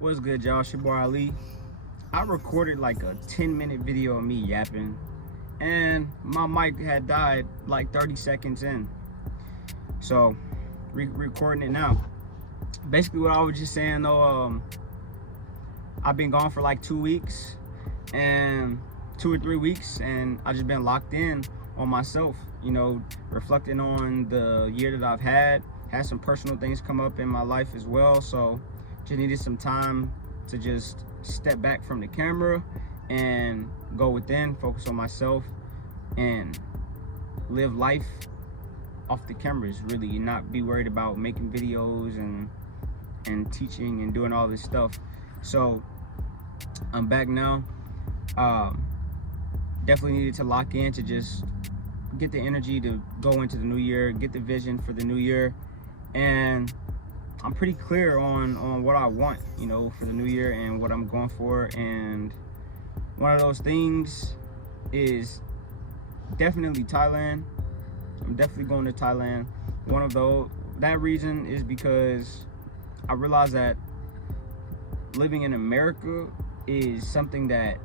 What's good, y'all? It's your boy Ali. I recorded like a 10-minute video of me yapping, and my mic had died like 30 seconds in. So, recording it now. Basically, what I was just saying though, I've been gone for like 2 weeks, and 2 or 3 weeks, and I just been locked in on myself. Reflecting on the year that I've had some personal things come up in my life as well. So, just needed some time to just step back from the camera and go within, focus on myself, and live life off the cameras. Really, not be worried about making videos and teaching and doing all this stuff. So I'm back now. Definitely needed to lock in to just get the energy to go into the new year, get the vision for the new year, and I'm pretty clear on what I want, for the new year and what I'm going for. And one of those things is definitely Thailand. I'm definitely going to Thailand. That reason is because I realize that living in America is something that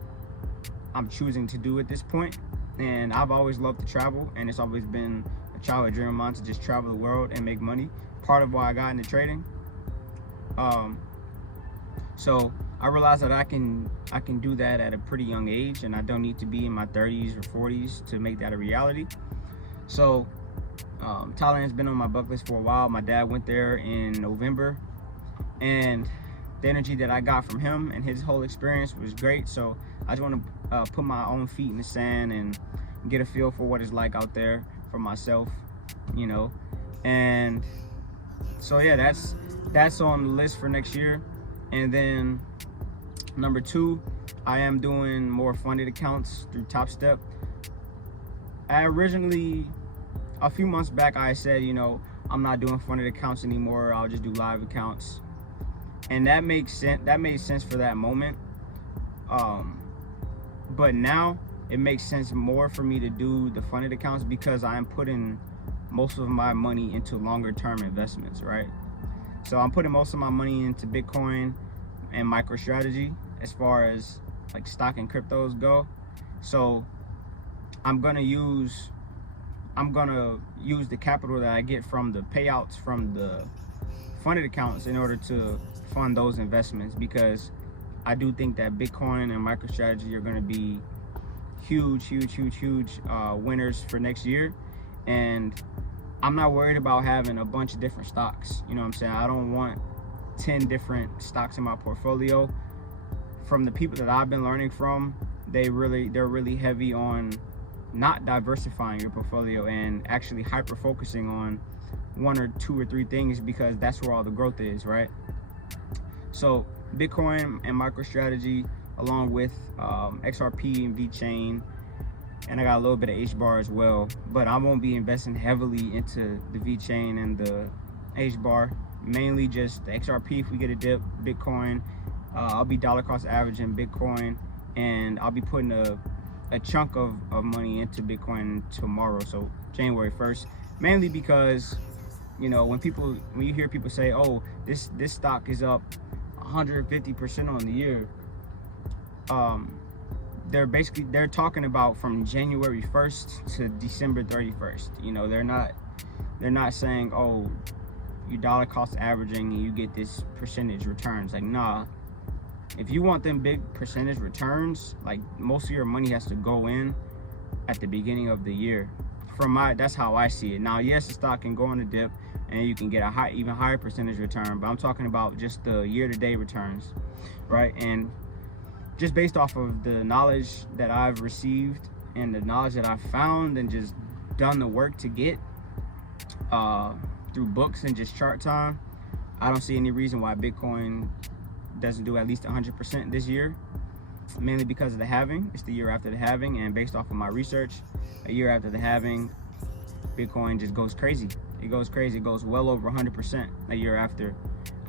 I'm choosing to do at this point. And I've always loved to travel, and it's always been a childhood dream of mine to just travel the world and make money. Part of why I got into trading. So I realized that I can do that at a pretty young age, and I don't need to be in my 30s or 40s to make that a reality. So Thailand's been on my bucket list for a while. My dad went there in November, and the energy that I got from him and his whole experience was great. So I just want to put my own feet in the sand and get a feel for what it's like out there for myself, and so yeah, that's on the list for next year. And then number 2, I am doing more funded accounts through Top Step. Originally, a few months back, I said, I'm not doing funded accounts anymore. I'll just do live accounts, and that makes sense. That made sense for that moment. But now it makes sense more for me to do the funded accounts because I am putting most of my money into longer term investments, right? So I'm putting most of my money into Bitcoin and MicroStrategy as far as like stock and cryptos go. So I'm gonna use the capital that I get from the payouts from the funded accounts in order to fund those investments, because I do think that Bitcoin and MicroStrategy are gonna be huge winners for next year. And I'm not worried about having a bunch of different stocks. You know what I'm saying? I don't want 10 different stocks in my portfolio. From the people that I've been learning from, they're really heavy on not diversifying your portfolio and actually hyper focusing on 1 or 2 or 3 things, because that's where all the growth is, right? So Bitcoin and MicroStrategy, along with XRP and VeChain, and I got a little bit of HBAR as well, but I won't be investing heavily into the VeChain and the HBAR. Mainly just the XRP if we get a dip. Bitcoin, I'll be dollar cost averaging Bitcoin, and I'll be putting a chunk of money into Bitcoin tomorrow, so January 1st. Mainly because, when you hear people say, oh, this stock is up 150% on the year, they're talking about from January 1st to December 31st. They're not saying, oh, you dollar cost averaging and you get this percentage returns. Like, nah, if you want them big percentage returns, like, most of your money has to go in at the beginning of the year. That's how I see it. Now, yes, the stock can go on a dip and you can get a even higher percentage return, but I'm talking about just the year-to-date returns, right? And just based off of the knowledge that I've received and the knowledge that I've found and just done the work to get through books and just chart time, I don't see any reason why Bitcoin doesn't do at least 100% this year, mainly because of the halving. It's the year after the halving, and based off of my research, a year after the halving, Bitcoin just goes crazy. It goes crazy. It goes well over 100% a year after,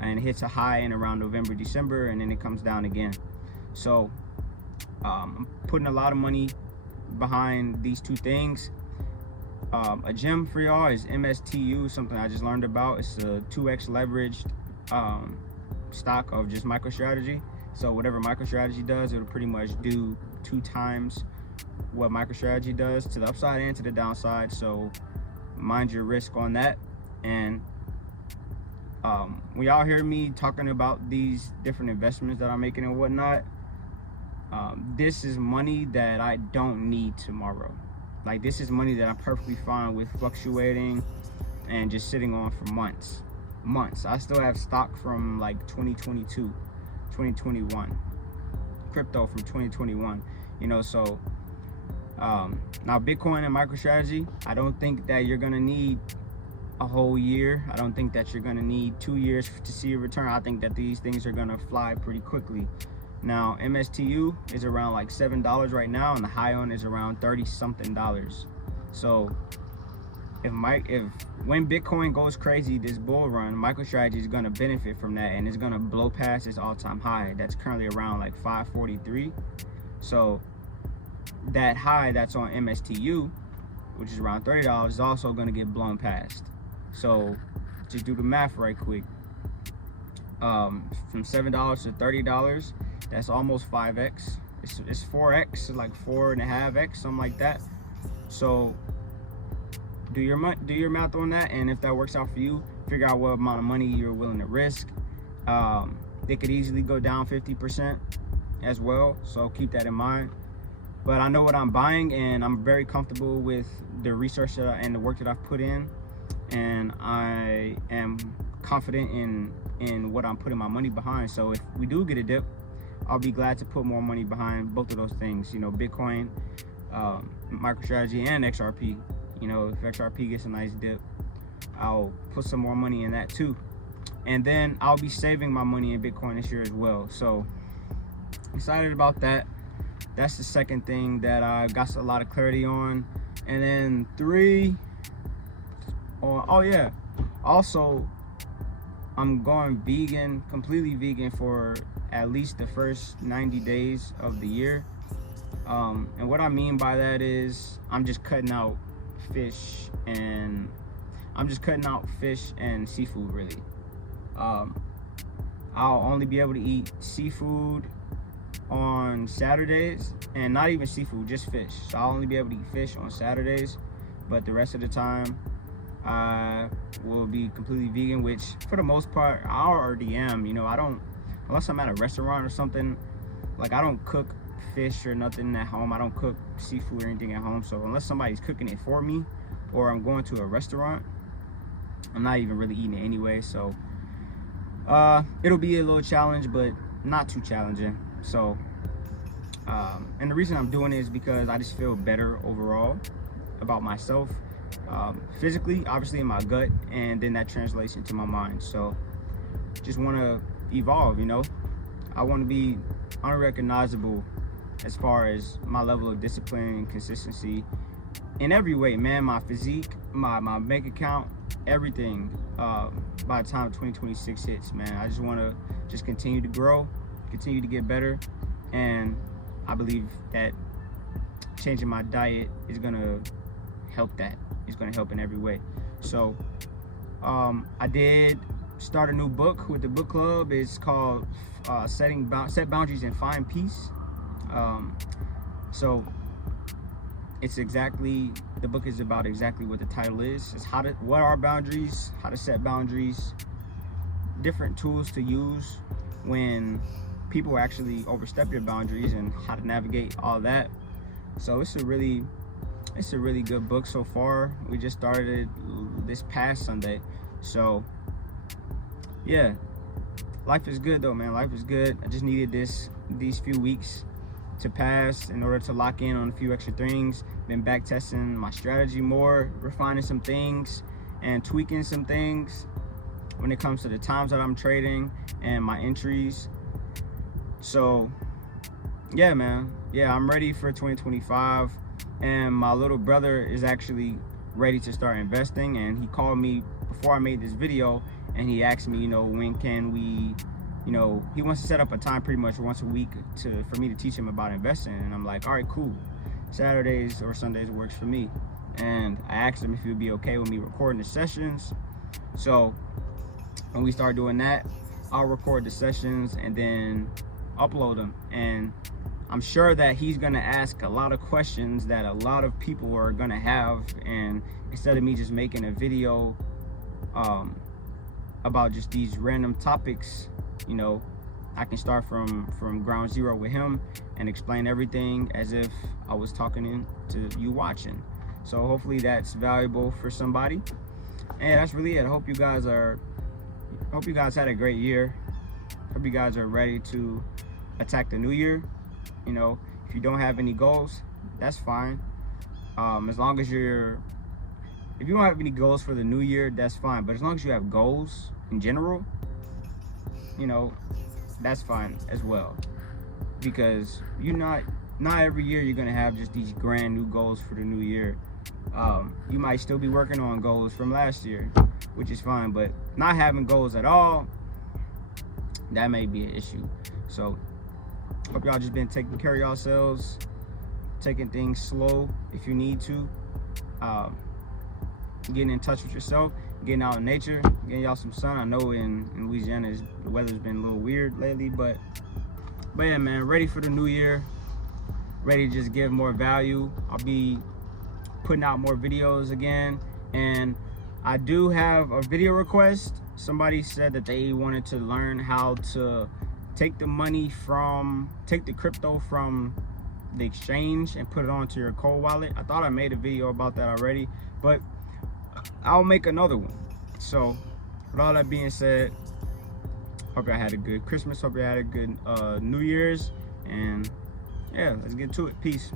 and it hits a high in around November, December, and then it comes down again. So I'm putting a lot of money behind these 2 things. A gem for y'all is MSTU, something I just learned about. It's a 2x leveraged stock of just MicroStrategy. So whatever MicroStrategy does, it'll pretty much do 2 times what MicroStrategy does, to the upside and to the downside. So mind your risk on that. And when y'all hear me talking about these different investments that I'm making and whatnot, this is money that I don't need tomorrow. Like, this is money that I'm perfectly fine with fluctuating and just sitting on for months. I still have stock from like 2022, 2021, crypto from 2021, you know. So now Bitcoin and MicroStrategy, I don't think that you're gonna need a whole year. I don't think that you're gonna need 2 years to see a return. I think that these things are gonna fly pretty quickly. Now MSTU is around like $7 right now, and the high on is around $30-something. So when Bitcoin goes crazy this bull run, MicroStrategy is going to benefit from that, and it's going to blow past its all-time high that's currently around like 543. So that high that's on MSTU, which is around $30, is also going to get blown past. So just do the math right quick. From $7 to $30, that's almost 5x. It's 4x, like 4.5x, something like that. So do your math on that, and if that works out for you, figure out what amount of money you're willing to risk. They could easily go down 50% as well, so keep that in mind. But I know what I'm buying, and I'm very comfortable with the research and the work that I've put in, and I am confident in what I'm putting my money behind. So if we do get a dip, I'll be glad to put more money behind both of those things, you know, Bitcoin, MicroStrategy, and XRP. You know, if XRP gets a nice dip, I'll put some more money in that too. And then I'll be saving my money in Bitcoin this year as well. So excited about that. That's the second thing that I got a lot of clarity on. And then 3, oh yeah, also I'm going vegan, completely vegan for at least the first 90 days of the year. And what I mean by that is I'm just cutting out fish and seafood, really. I'll only be able to eat seafood on Saturdays, and not even seafood, just fish. So I'll only be able to eat fish on Saturdays, but the rest of the time I will be completely vegan, which for the most part I already am. You know, I don't, unless I'm at a restaurant or something, like I don't cook fish or nothing at home. I don't cook seafood or anything at home. So unless somebody's cooking it for me, or I'm going to a restaurant, I'm not even really eating it anyway. So it'll be a little challenge, but not too challenging. So and the reason I'm doing it is because I just feel better overall about myself, physically, obviously in my gut, and then that translates into my mind. So just want to evolve, you know. I want to be unrecognizable as far as my level of discipline and consistency in every way, man. My physique, my bank account, everything, by the time 2026 hits, man. I just want to just continue to grow, continue to get better, and I believe that changing my diet is gonna help that. It's gonna help in every way. So I did start a new book with the book club. It's called Set Boundaries and Find Peace. So it's exactly, the book is about exactly what the title is. It's what are boundaries, how to set boundaries, different tools to use when people actually overstep your boundaries, and how to navigate all that. So it's a really good book so far. We just started it this past Sunday. So yeah, life is good though, man. Life is good. I just needed these few weeks to pass in order to lock in on a few extra things. Been back testing my strategy more, refining some things and tweaking some things when it comes to the times that I'm trading and my entries. So yeah, man, yeah, I'm ready for 2025, and my little brother is actually ready to start investing, and he called me before I made this video, and he asked me, you know, when can we, you know, he wants to set up a time pretty much once a week for me to teach him about investing. And I'm like, all right, cool, Saturdays or Sundays works for me. And I asked him if he would be okay with me recording the sessions. So when we start doing that, I'll record the sessions and then upload them. And I'm sure that he's gonna ask a lot of questions that a lot of people are gonna have, and instead of me just making a video about just these random topics, you know, I can start from ground zero with him and explain everything as if I was talking to you watching. So hopefully that's valuable for somebody. And that's really it. I hope you guys had a great year. Hope you guys are ready to attack the new year. You know, if you don't have any goals, that's fine. As long as if you don't have any goals for the new year, that's fine. But as long as you have goals in general, you know, that's fine as well. Because not every year you're gonna have just these grand new goals for the new year. You might still be working on goals from last year, which is fine. But not having goals at all, that may be an issue. So hope y'all just been taking care of yourselves, taking things slow if you need to, getting in touch with yourself, getting out in nature, getting y'all some sun. I know in Louisiana the weather's been a little weird lately, but yeah, man, ready for the new year, ready to just give more value. I'll be putting out more videos again, and I do have a video request. Somebody said that they wanted to learn how to take the crypto from the exchange and put it onto your cold wallet. I thought I made a video about that already, but I'll make another one. So with all that being said, hope y'all had a good Christmas, hope y'all had a good New Year's, and yeah, let's get to it. Peace.